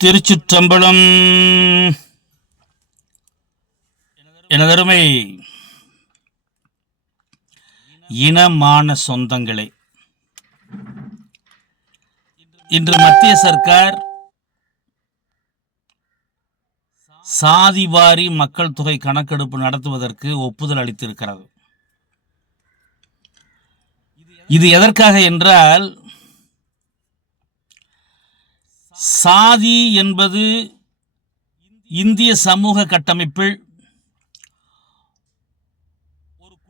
திருச்சிற்றம்பலம். எனதருமை இனமான சொந்தங்களே, இன்று மத்திய சர்க்கார் சாதிவாரி மக்கள் தொகை கணக்கெடுப்பு நடத்துவதற்கு ஒப்புதல் அளித்திருக்கிறது. இது எதற்காக என்றால், சாதி என்பது இந்திய சமூக கட்டமைப்பில்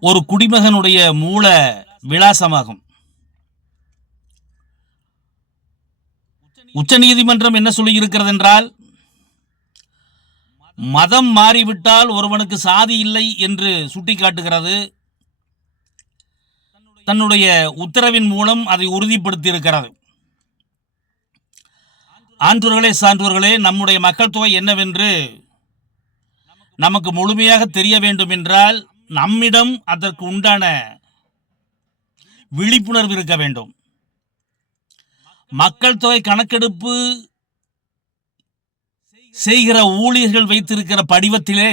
ஒரு குடிமகனுடைய மூல விலாசமாகும். உச்சநீதிமன்றம் என்ன சொல்லி இருக்கிறது என்றால், மதம் மாறிவிட்டால் ஒருவனுக்கு சாதி இல்லை என்று சுட்டிக்காட்டுகிறது. தன்னுடைய உத்தரவின் மூலம் அதை உறுதிப்படுத்தி இருக்கிறது. ஆன்றோர்களே, சான்றோர்களே, நம்முடைய மக்கள் தொகை என்னவென்று நமக்கு முழுமையாக தெரிய வேண்டும் என்றால் நம்மிடம் அதற்கு உண்டான விழிப்புணர்வு இருக்க வேண்டும். மக்கள் தொகை கணக்கெடுப்பு செய்கிற ஊழியர்கள் வைத்திருக்கிற படிவத்திலே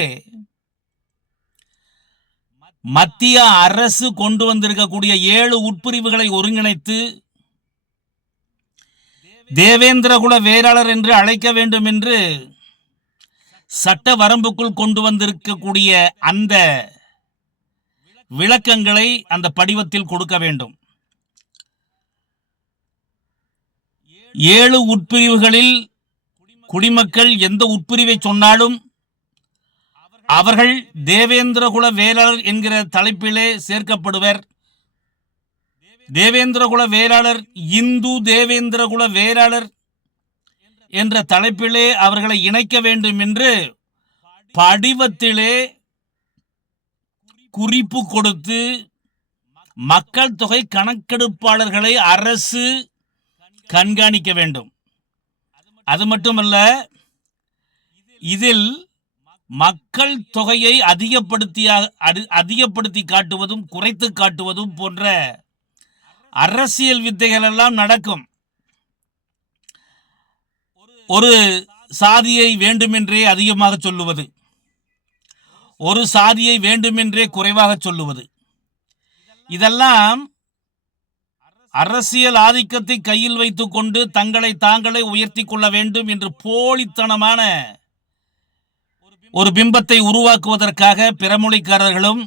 மத்திய அரசு கொண்டு வந்திருக்கக்கூடிய 7 உட்பிரிவுகளை ஒருங்கிணைத்து தேவேந்திரகுல வேளாளர் என்று அழைக்க வேண்டும் என்று சட்ட வரம்புக்குள் கொண்டு வந்திருக்கக்கூடிய அந்த விளக்கங்களை அந்த படிவத்தில் கொடுக்க வேண்டும். 7 உட்பிரிவுகளில் குடிமக்கள் எந்த உட்பிரிவை சொன்னாலும் அவர்கள் தேவேந்திரகுல வேளாளர் என்கிற தலைப்பிலே சேர்க்கப்படுவர். தேவேந்திரகுல வேளாளர், இந்து தேவேந்திரகுல வேளாளர் என்ற தலைப்பிலே அவர்களை இணைக்க வேண்டும் என்று படிவத்திலே குறிப்பு கொடுத்து மக்கள் தொகை கணக்கெடுப்பாளர்களை அரசு கண்காணிக்க வேண்டும். அது மட்டுமல்ல, இதில் மக்கள் தொகையை அதிகப்படுத்தி காட்டுவதும் குறைத்து காட்டுவதும் போன்ற அரசியல் வித்தைகள் எல்லாம் நடக்கும். ஒரு சாதியை வேண்டுமென்றே அதிகமாக சொல்லுவது, ஒரு சாதியை வேண்டுமென்றே குறைவாக சொல்லுவது, இதெல்லாம் அரசியல் ஆதிக்கத்தை கையில் வைத்துக் கொண்டு தங்களை தாங்களே உயர்த்தி கொள்ள வேண்டும் என்று போலித்தனமான ஒரு பிம்பத்தை உருவாக்குவதற்காக பிறமொழிக்காரர்களும்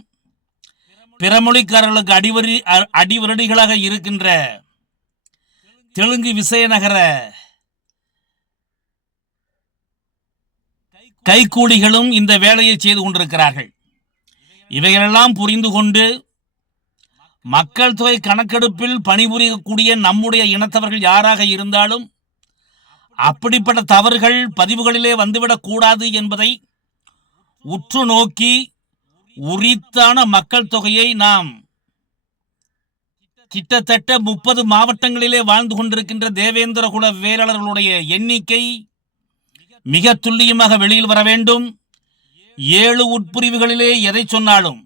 பிறமொழிக்காரர்களுக்கு அடிவரடிகளாக இருக்கின்ற தெலுங்கு விசயநகர கைக்கூலிகளும் இந்த வேலையை செய்து கொண்டிருக்கிறார்கள். இவைகளெல்லாம் புரிந்து கொண்டு மக்கள் தொகை கணக்கெடுப்பில் பணிபுரியக்கூடிய நம்முடைய இனத்தவர்கள் யாராக இருந்தாலும் அப்படிப்பட்ட தவறுகள் பதிவுகளிலே வந்துவிடக் கூடாது என்பதை உற்று நோக்கி உரித்தான மக்கள் தொகையை நாம் கிட்டத்தட்ட 30 மாவட்டங்களிலே வாழ்ந்து கொண்டிருக்கின்ற தேவேந்திரகுல வேளாளர்களுடைய எண்ணிக்கை மிக துல்லியமாக வெளியில் வர வேண்டும். 7 உட்பிரிவுகளிலே எதை சொன்னாலும்,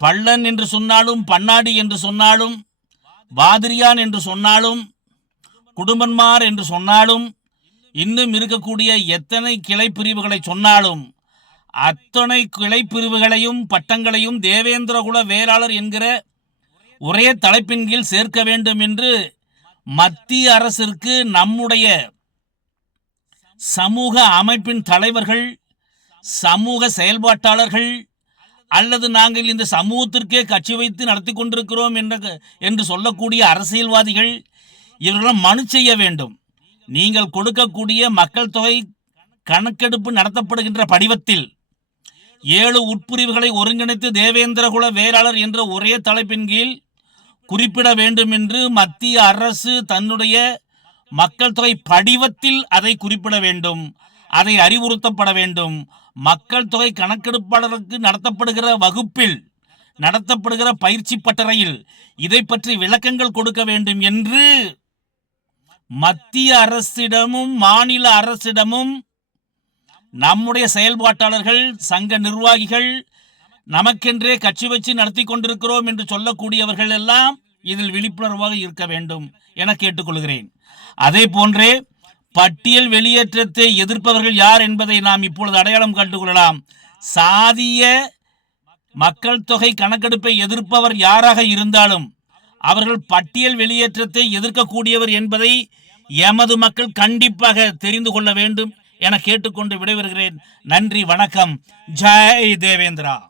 பள்ளன் என்று சொன்னாலும், பண்ணாடி என்று சொன்னாலும், வாதிரியான் என்று சொன்னாலும், குடும்பன்மார் என்று சொன்னாலும், இன்னும் இருக்கக்கூடிய எத்தனை கிளை பிரிவுகளை சொன்னாலும் அத்தனை கிளை பிரிவுகளையும் பட்டங்களையும் தேவேந்திரகுல வேளாளர் என்கிற ஒரே தலைப்பின் கீழ் சேர்க்க வேண்டும் என்று மத்திய அரசிற்கு நம்முடைய சமூக அமைப்பின் தலைவர்கள், சமூக செயல்பாட்டாளர்கள், அல்லது நாங்கள் இந்த சமூகத்திற்கே கட்சி வைத்து நடத்தி கொண்டிருக்கிறோம் என்று சொல்லக்கூடிய அரசியல்வாதிகள் இவர்களெல்லாம் மனு செய்ய வேண்டும். நீங்கள் கொடுக்கக்கூடிய மக்கள் தொகை கணக்கெடுப்பு நடத்தப்படுகின்ற படிவத்தில் 7 உட்பிரிவுகளை ஒருங்கிணைத்து தேவேந்திரகுல வேளாளர் என்ற ஒரே தலைப்பின் கீழ் குறிப்பிட வேண்டும் என்று மத்திய அரசு தன்னுடைய மக்கள் தொகை படிவத்தில் அதை குறிப்பிட வேண்டும். அதை அறிவுறுத்தப்பட வேண்டும். மக்கள் தொகை கணக்கெடுப்பாளருக்கு நடத்தப்படுகிற வகுப்பில், நடத்தப்படுகிற பயிற்சி பட்டறையில் இதை பற்றி விளக்கங்கள் கொடுக்க வேண்டும் என்று மத்திய அரசிடமும் மாநில அரசிடமும் நம்முடைய செயல்பாட்டாளர்கள், சங்க நிர்வாகிகள், நமக்கென்றே கட்சி வச்சு நடத்தி கொண்டிருக்கிறோம் என்று சொல்லக்கூடியவர்கள் எல்லாம் இதில் விழிப்புணர்வாக இருக்க வேண்டும் என கேட்டுக்கொள்கிறேன். அதே போன்றே பட்டியல் வெளியேற்றத்தை எதிர்ப்பவர்கள் யார் என்பதை நாம் இப்பொழுது அடையாளம் கண்டுகொள்ளலாம். சாதிய மக்கள் தொகை கணக்கெடுப்பை எதிர்ப்பவர் யாராக இருந்தாலும் அவர்கள் பட்டியல் வெளியேற்றத்தை எதிர்க்கக்கூடியவர் என்பதை எமது மக்கள் கண்டிப்பாக தெரிந்து கொள்ள வேண்டும் என கேட்டுக்கொண்டு விடைபெறுகிறேன். நன்றி, வணக்கம். ஜெய் தேவேந்திரா.